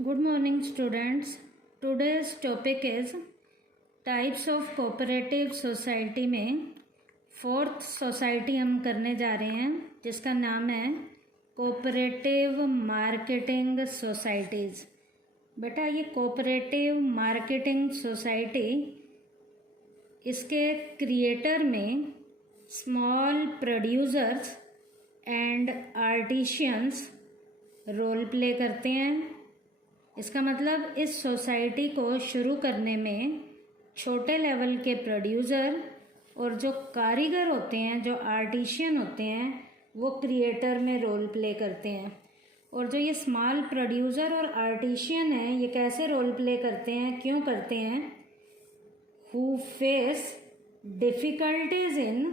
Good morning students. Today's topic is types of cooperative society में fourth society हम करने जा रहे हैं जिसका नाम है कोऑपरेटिव मार्केटिंग सोसाइटीज़। बेटा ये कोऑपरेटिव मार्केटिंग सोसाइटी इसके क्रिएटर में small producers and artisans role play करते हैं। इसका मतलब इस सोसाइटी को शुरू करने में छोटे लेवल के प्रोड्यूसर और जो कारीगर होते हैं, जो आर्टिशियन होते हैं, वो क्रिएटर में रोल प्ले करते हैं। और जो ये स्मॉल प्रोड्यूसर और आर्टिशियन है, ये कैसे रोल प्ले करते हैं, क्यों करते हैं? Who face difficulties in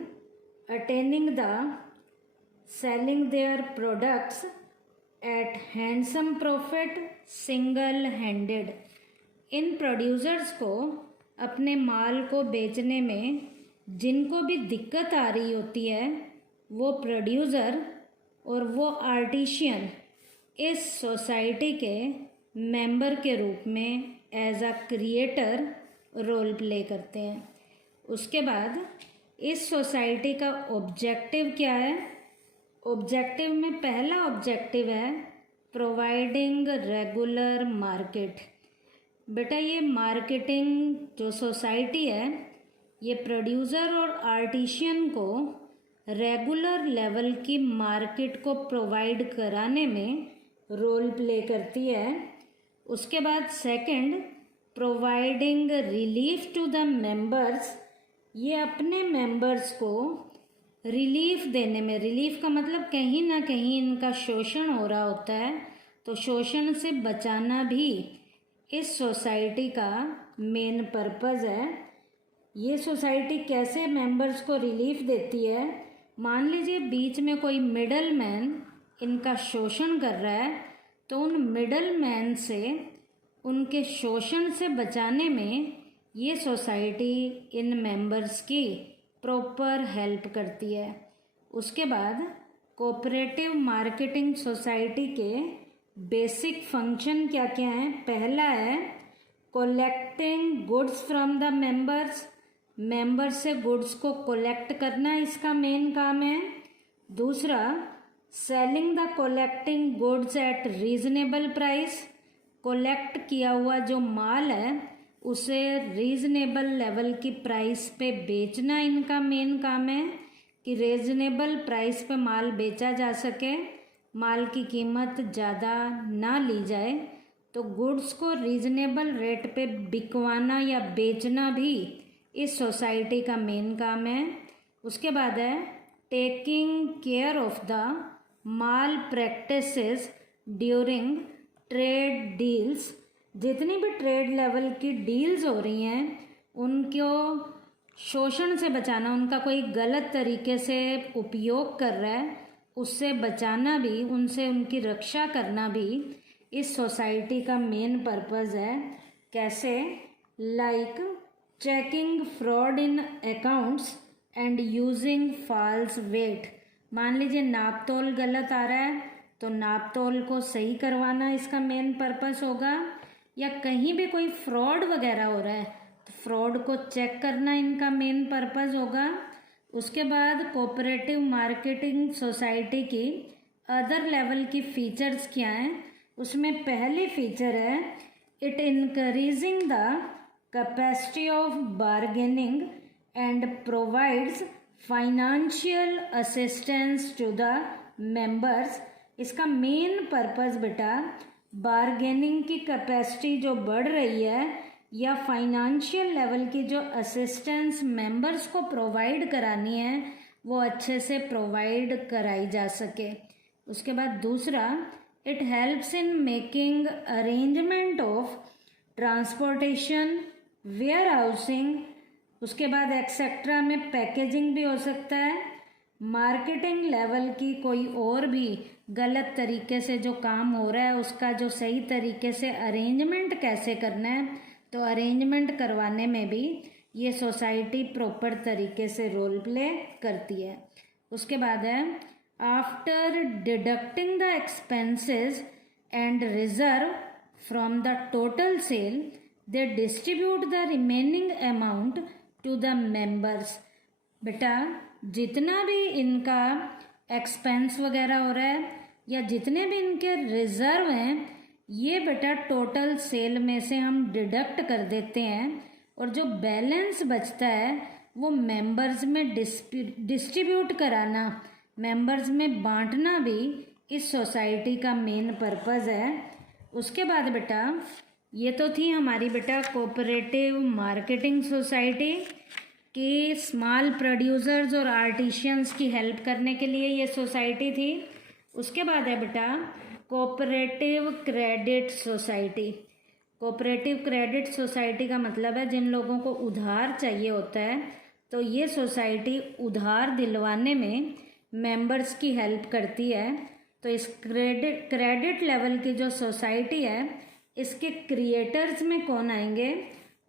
attaining the selling their products at handsome profit single handed. In producers को अपने माल को बेचने में जिनको भी दिक्कत आ रही होती है, वो प्रोड्यूसर और वो आर्टिशियन इस सोसाइटी के मेंबर के रूप में as a creator role play करते हैं। उसके बाद इस सोसाइटी का ऑब्जेक्टिव क्या है? ऑब्जेक्टिव में पहला ऑब्जेक्टिव है प्रोवाइडिंग रेगुलर मार्केट। बेटा ये मार्केटिंग जो सोसाइटी है, ये प्रोड्यूसर और आर्टिशियन को रेगुलर लेवल की मार्केट को प्रोवाइड कराने में रोल प्ले करती है। उसके बाद second, providing relief to the members. ये अपने मेंबर्स को रिलीफ देने में, रिलीफ का मतलब कहीं ना कहीं इनका शोषण हो रहा होता है, तो शोषण से बचाना भी इस सोसाइटी का मेन पर्पस है। ये सोसाइटी कैसे मेंबर्स को रिलीफ देती है? मान लीजिए बीच में कोई मिडल मैन इनका शोषण कर रहा है, तो उन मिडल मैन से, उनके शोषण से बचाने में ये सोसाइटी इन मेंबर्स की प्रॉपर हेल्प करती है। उसके बाद कोऑपरेटिव मार्केटिंग सोसाइटी के बेसिक फंक्शन क्या क्या हैं? पहला है collecting goods from the members. Member से गुड्स को कलेक्ट करना इसका मेन काम है। दूसरा, selling the collecting goods at reasonable price. Collect किया हुआ जो माल है उसे रीजनेबल लेवल की प्राइस पे बेचना इनका मेन काम है, कि रीजनेबल प्राइस पे माल बेचा जा सके, माल की कीमत ज़्यादा ना ली जाए, तो गुड्स को रीजनेबल रेट पे बिकवाना या बेचना भी इस सोसाइटी का मेन काम है। उसके बाद है taking care of the mall practices during trade deals. जितनी भी ट्रेड लेवल की डील्स हो रही हैं, उनको शोषण से बचाना, उनका कोई गलत तरीके से उपयोग कर रहा है उससे बचाना भी, उनसे उनकी रक्षा करना भी इस सोसाइटी का मेन पर्पस है। कैसे? Like checking fraud in accounts and using false weight. मान लीजिए नाप तोल गलत आ रहा है, तो नाप तोल को सही करवाना इसका मेन पर्पस होगा। या कहीं भी कोई फ्रॉड वगैरह हो रहा है तो फ्रॉड को चेक करना इनका मेन पर्पस होगा। उसके बाद कोऑपरेटिव मार्केटिंग सोसाइटी की अदर लेवल की फीचर्स क्या हैं? उसमें पहली फीचर है it encouraging the capacity of bargaining and provides financial assistance to the members. इसका मेन पर्पस बेटा बार्गेनिंग की कैपेसिटी जो बढ़ रही है या फाइनेंशियल लेवल की जो असिस्टेंस मेंबर्स को प्रोवाइड करानी है, वो अच्छे से प्रोवाइड कराई जा सके। उसके बाद दूसरा, it helps in making arrangement of transportation, warehousing, उसके बाद एक्सेट्रा में पैकेजिंग भी हो सकता है। मार्केटिंग लेवल की कोई और भी गलत तरीके से जो काम हो रहा है उसका जो सही तरीके से अरेंजमेंट कैसे करना है, तो अरेंजमेंट करवाने में भी ये सोसाइटी प्रॉपर तरीके से रोल प्ले करती है। उसके बाद है after deducting the expenses and reserve from the total sale, they distribute the remaining amount to the members. बेटा जितना भी इनका एक्सपेंस वगैरह हो रहा है या जितने भी इनके रिजर्व हैं, ये बेटा टोटल सेल में से हम डिडक्ट कर देते हैं और जो बैलेंस बचता है वो मेंबर्स में डिस्ट्रीब्यूट कराना, मेंबर्स में बांटना भी इस सोसाइटी का मेन पर्पस है। उसके बाद बेटा ये तो थी हमारी बेटा कोऑपरेटिव मार्केटिंग सोसाइटी कि स्मॉल प्रोड्यूसर्स और आर्टिशियंस की हेल्प करने के लिए ये सोसाइटी थी। उसके बाद है बेटा cooperative credit society. Cooperative credit society का मतलब है जिन लोगों को उधार चाहिए होता है तो ये सोसाइटी उधार दिलवाने में मेंबर्स की हेल्प करती है। तो इस क्रेडिट लेवल की जो सोसाइटी है इसके क्रिएटर्स में कौन आएंगे?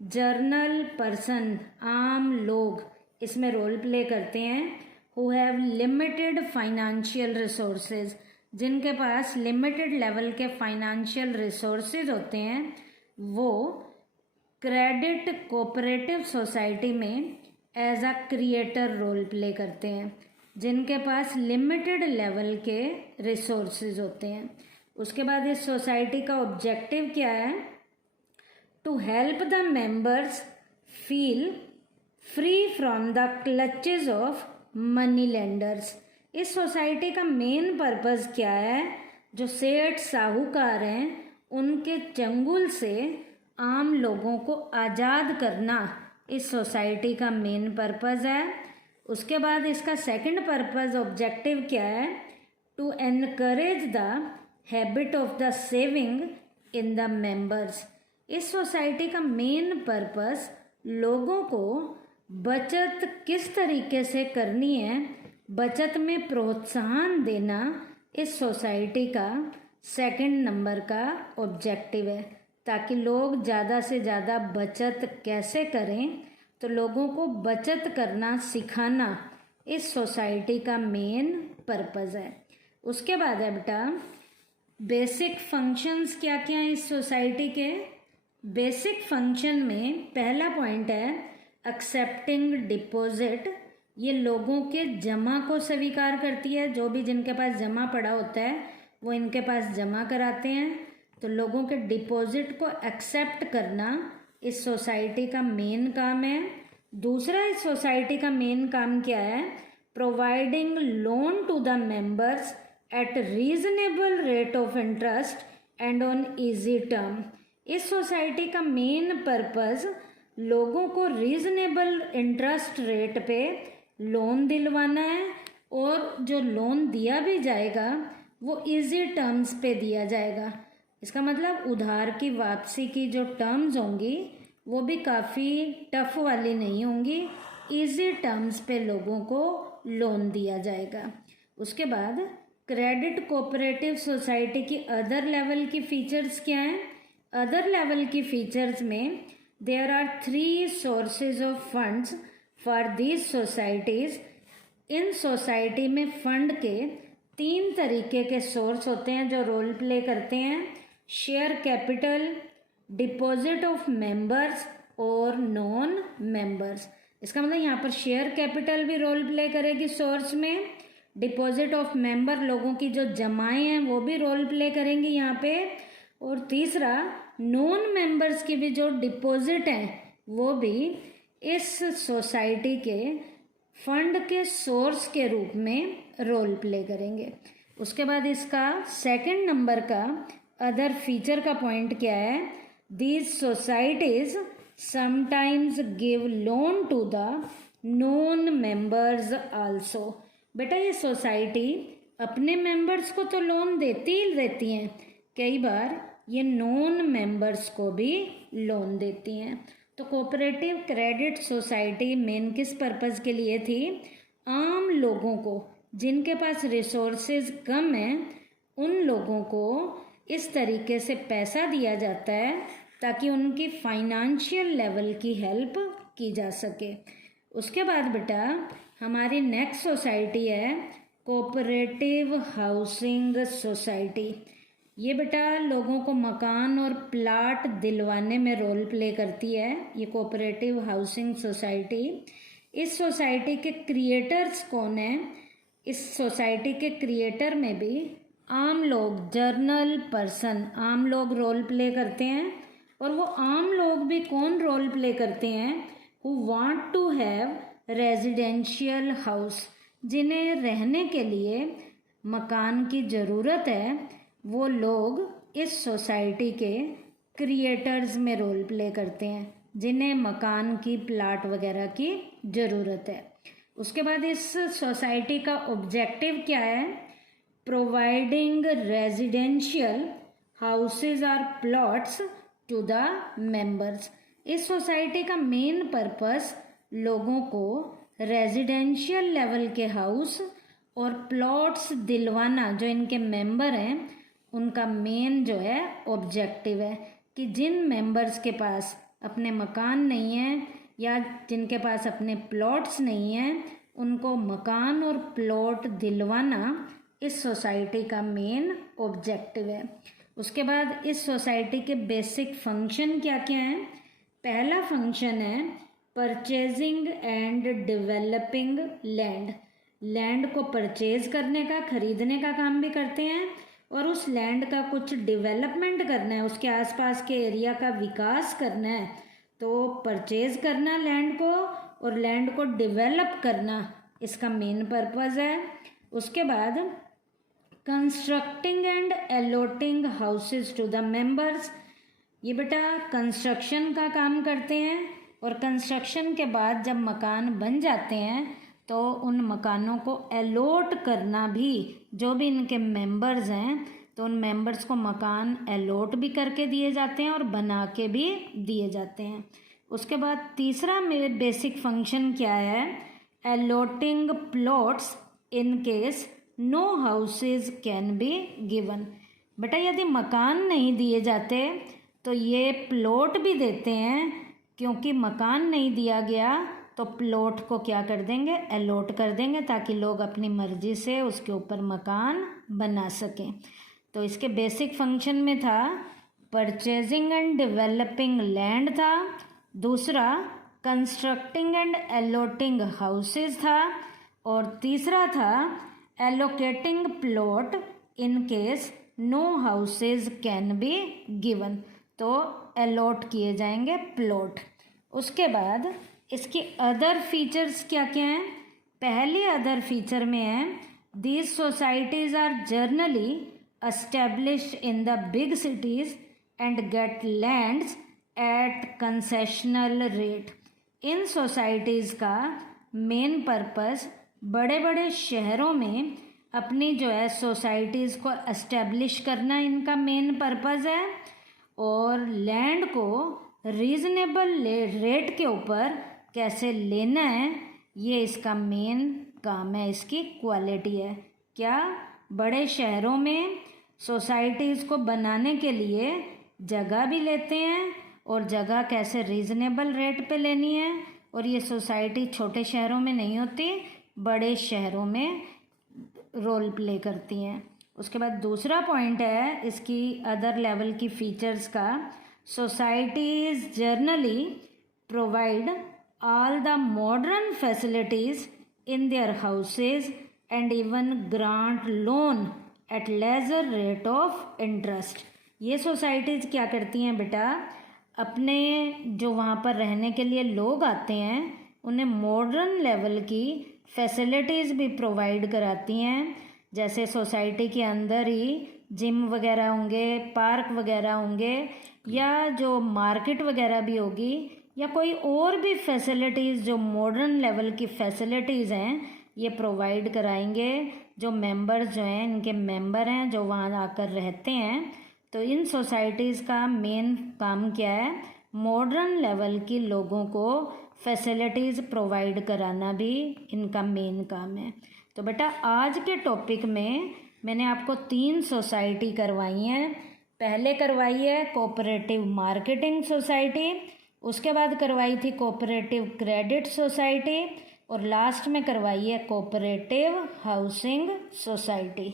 जर्नल पर्सन, आम लोग इसमें रोल प्ले करते हैं। Who have limited financial resources, जिनके पास लिमिटेड लेवल के फाइनेंशियल रिसोर्सेज होते हैं वो क्रेडिट कोऑपरेटिव सोसाइटी में as a creator role play करते हैं, जिनके पास लिमिटेड लेवल के रिसोर्सेज होते हैं। उसके बाद इस सोसाइटी का ऑब्जेक्टिव क्या है? To help the members feel free from the clutches of money lenders. इस सोसाइटी का मेन पर्पस क्या है? जो सेठ साहूकार हैं उनके चंगुल से आम लोगों को आज़ाद करना इस सोसाइटी का मेन पर्पस है। उसके बाद इसका सेकंड पर्पस ऑब्जेक्टिव क्या है? To encourage the habit of the saving in the members. इस सोसाइटी का मेन पर्पस लोगों को बचत किस तरीके से करनी है, बचत में प्रोत्साहन देना इस सोसाइटी का सेकंड नंबर का ऑब्जेक्टिव है, ताकि लोग ज़्यादा से ज़्यादा बचत कैसे करें। तो लोगों को बचत करना सिखाना इस सोसाइटी का मेन पर्पस है। उसके बाद है बेटा बेसिक फंक्शंस क्या क्या हैं इस सोसाइटी के। बेसिक फंक्शन में पहला पॉइंट है एक्सेप्टिंग डिपॉजिट। ये लोगों के जमा को स्वीकार करती है, जो भी जिनके पास जमा पड़ा होता है वो इनके पास जमा कराते हैं। तो लोगों के डिपॉजिट को एक्सेप्ट करना इस सोसाइटी का मेन काम है। दूसरा इस सोसाइटी का मेन काम क्या है? Providing loan to the members at reasonable rate of interest and on easy term. इस सोसाइटी का मेन पर्पस लोगों को रीजनेबल इंटरेस्ट रेट पे लोन दिलवाना है और जो लोन दिया भी जाएगा वो इजी टर्म्स पे दिया जाएगा। इसका मतलब उधार की वापसी की जो टर्म्स होंगी वो भी काफ़ी टफ वाली नहीं होंगी, इजी टर्म्स पे लोगों को लोन दिया जाएगा। उसके बाद क्रेडिट कोऑपरेटिव सोसाइटी की अदर लेवल की फीचर्स क्या हैं? अदर लेवल की फीचर्स में there are 3 sources of funds for these societies. इन सोसाइटी में फंड के 3 तरीके के सोर्स होते हैं जो रोल प्ले करते हैं। Share capital, deposit of members और नॉन मेंबर्स। इसका मतलब यहाँ पर शेयर कैपिटल भी रोल प्ले करेगी सोर्स में, डिपॉजिट ऑफ मेंबर लोगों की जो जमाएं हैं वो भी रोल प्ले करेंगी यहाँ पे, और तीसरा नॉन मेंबर्स की भी जो डिपॉजिट हैं वो भी इस सोसाइटी के फंड के सोर्स के रूप में रोल प्ले करेंगे। उसके बाद इसका सेकंड नंबर का अदर फीचर का पॉइंट क्या है? These societies sometimes give loan to the non members also. बेटा ये सोसाइटी अपने मेंबर्स को तो लोन देती ही देती हैं, कई बार ये नॉन मेंबर्स को भी लोन देती हैं। तो कोऑपरेटिव क्रेडिट सोसाइटी मेन किस पर्पज़ के लिए थी? आम लोगों को जिनके पास रिसोर्सेज कम हैं उन लोगों को इस तरीके से पैसा दिया जाता है ताकि उनकी फाइनेंशियल लेवल की हेल्प की जा सके। उसके बाद बेटा हमारी नेक्स्ट सोसाइटी है कोऑपरेटिव हाउसिंग सोसाइटी। ये बेटा लोगों को मकान और प्लाट दिलवाने में रोल प्ले करती है ये कोऑपरेटिव हाउसिंग सोसाइटी। इस सोसाइटी के क्रिएटर्स कौन है? इस सोसाइटी के क्रिएटर में भी आम लोग, जर्नल पर्सन, आम लोग रोल प्ले करते हैं। और वो आम लोग भी कौन रोल प्ले करते हैं? Who want to have residential house, जिन्हें रहने के लिए मकान की ज़रूरत है, वो लोग इस सोसाइटी के क्रिएटर्स में रोल प्ले करते हैं, जिन्हें मकान की, प्लाट वगैरह की ज़रूरत है। उसके बाद इस सोसाइटी का ऑब्जेक्टिव क्या है? Providing residential houses or plots to the members. इस सोसाइटी का मेन पर्पस लोगों को रेजिडेंशियल लेवल के हाउस और प्लॉट्स दिलवाना, जो इनके मेंबर हैं उनका मेन जो है ऑब्जेक्टिव है कि जिन मेंबर्स के पास अपने मकान नहीं है या जिनके पास अपने प्लॉट्स नहीं हैं, उनको मकान और प्लॉट दिलवाना इस सोसाइटी का मेन ऑब्जेक्टिव है। उसके बाद इस सोसाइटी के बेसिक फंक्शन क्या क्या हैं? पहला फंक्शन है purchasing and developing land. Land को परचेज करने का, खरीदने का काम भी करते हैं और उस लैंड का कुछ डेवलपमेंट करना है, उसके आसपास के एरिया का विकास करना है, तो परचेज करना लैंड को और लैंड को डेवलप करना इसका मेन पर्पज़ है। उसके बाद constructing and allotting houses to the members. ये बेटा कंस्ट्रक्शन का काम करते हैं और कंस्ट्रक्शन के बाद जब मकान बन जाते हैं तो उन मकानों को अलॉट करना भी, जो भी इनके मेंबर्स हैं तो उन मेंबर्स को मकान अलॉट भी करके दिए जाते हैं और बना के भी दिए जाते हैं। उसके बाद तीसरा बेसिक फंक्शन क्या है? Allotting plots in case no houses can be given. बेटा यदि मकान नहीं दिए जाते तो ये प्लॉट भी देते हैं, क्योंकि मकान नहीं दिया गया तो प्लॉट को क्या कर देंगे? अलॉट कर देंगे, ताकि लोग अपनी मर्जी से उसके ऊपर मकान बना सकें। तो इसके बेसिक फंक्शन में था परचेजिंग एंड डेवलपिंग लैंड था, दूसरा कंस्ट्रक्टिंग एंड अलॉटिंग हाउसेज था, और तीसरा था allocating plot in case no houses can be given. तो अलॉट किए जाएंगे प्लॉट। उसके बाद इसकी अदर फीचर्स क्या क्या हैं? पहले अदर फीचर में है these societies are generally established in the big cities and get lands at concessional rate. इन सोसाइटीज़ का मेन पर्पस बड़े बड़े शहरों में अपनी जो है सोसाइटीज़ को एस्टेब्लिश करना इनका मेन पर्पस है, और लैंड को रीजनेबल रेट के ऊपर कैसे लेना है ये इसका मेन काम है, इसकी क्वालिटी है। क्या? बड़े शहरों में सोसाइटीज़ को बनाने के लिए जगह भी लेते हैं और जगह कैसे रीजनेबल रेट पे लेनी है, और ये सोसाइटी छोटे शहरों में नहीं होती, बड़े शहरों में रोल प्ले करती हैं। उसके बाद दूसरा पॉइंट है इसकी अदर लेवल की फीचर्स का, societies generally provide all the modern facilities in their houses and even grant loan at lesser rate of interest। ये सोसाइटीज़ क्या करती हैं बेटा? अपने जो वहाँ पर रहने के लिए लोग आते हैं उन्हें मॉडर्न लेवल की फैसिलिटीज़ भी प्रोवाइड कराती हैं। जैसे सोसाइटी के अंदर ही जिम वगैरह होंगे, पार्क वगैरह होंगे, या जो मार्केट वगैरह भी होगी, या कोई और भी फैसिलिटीज़ जो मॉडर्न लेवल की फैसिलिटीज़ हैं ये प्रोवाइड कराएंगे। जो मेंबर्स जो हैं, इनके मेंबर हैं जो वहाँ आकर रहते हैं, तो इन सोसाइटीज़ का मेन काम क्या है? मॉडर्न लेवल की लोगों को फैसिलिटीज़ प्रोवाइड कराना भी इनका मेन काम है। तो बेटा आज के टॉपिक में मैंने आपको 3 सोसाइटी करवाई हैं। पहले करवाई है कोऑपरेटिव मार्केटिंग सोसाइटी, उसके बाद करवाई थी कोऑपरेटिव क्रेडिट सोसाइटी, और लास्ट में करवाई है कोऑपरेटिव हाउसिंग सोसाइटी।